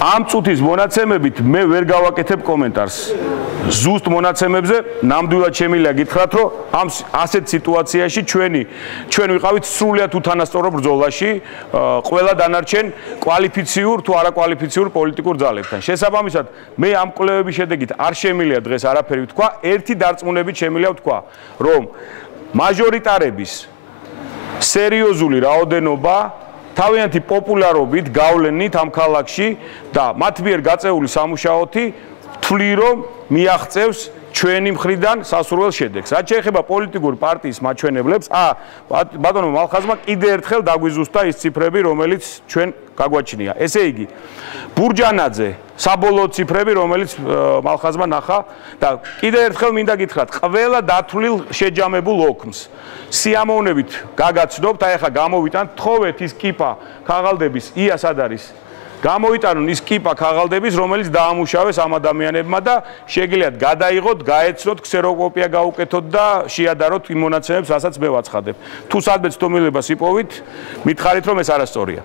ამ წუთის მონაცემებით მე ვერ გავაკეთებ კომენტარს. ზუსტ მონაცემებზე ნამდვილად შემიძლია გითხრათ, რომ ამ ასეთ სიტუაციაში ჩვენ ვიყავით სრულიად უთანასწორო ბრძოლაში ყველა დანარჩენ კვალიფიციურ თუ არაკვალიფიციურ პოლიტიკურ ძალებთან. შესაბამისად, მე ამ კვლევების შედეგით არ შემიძლია დღეს არაფერი ვთქვა, ერთი დარწმუნებით შემიძლია ვთქვა, რომ მაჟორიტარების სერიოზული რაოდენობა თავიანთი პოპულარობით გავლენით ამ ქალაქში და მათ მიერ გაწეული სამუშაოთი თვლი რომ მიაღწევს ჩვენი მხრიდან სასურველ შედეგს. რაც შეეხება პოლიტიკური პარტიის მაჩვენებლებს, ბატონო მალხაზმა კიდე ერთხელ დაგვიზუსტა ის ციფრები, რომელიც ჩვენ გაგვაჩნია. ესე იგი, ბურჯანაძე საბოლოო ციფრები, რომელიც მალხაზმა ნახა და კიდე ერთხელ მინდა გითხრათ, ყველა დათვლილ შეჯამებულ ოქმს სიამოვნებით გაგაცნობთ, აი ახლა გამოვიტანთ, თხოვეთ ის კიპა ქაღალდების იას არ არის. გამოვიტანონ ის კიპა ქაღალდების, რომელიც დაამუშავეს ამ ადამიანებმა და შეგიძლიათ გადაიღოთ, გაეცნოთ, ქსეროკოპია გაუკეთოთ და შეადაროთ იმ მონაცემებს, რასაც მე ვაცხადებ. თუ სადმე ცდომილებას იპოვით, მითხარით რომ ეს არასწორია.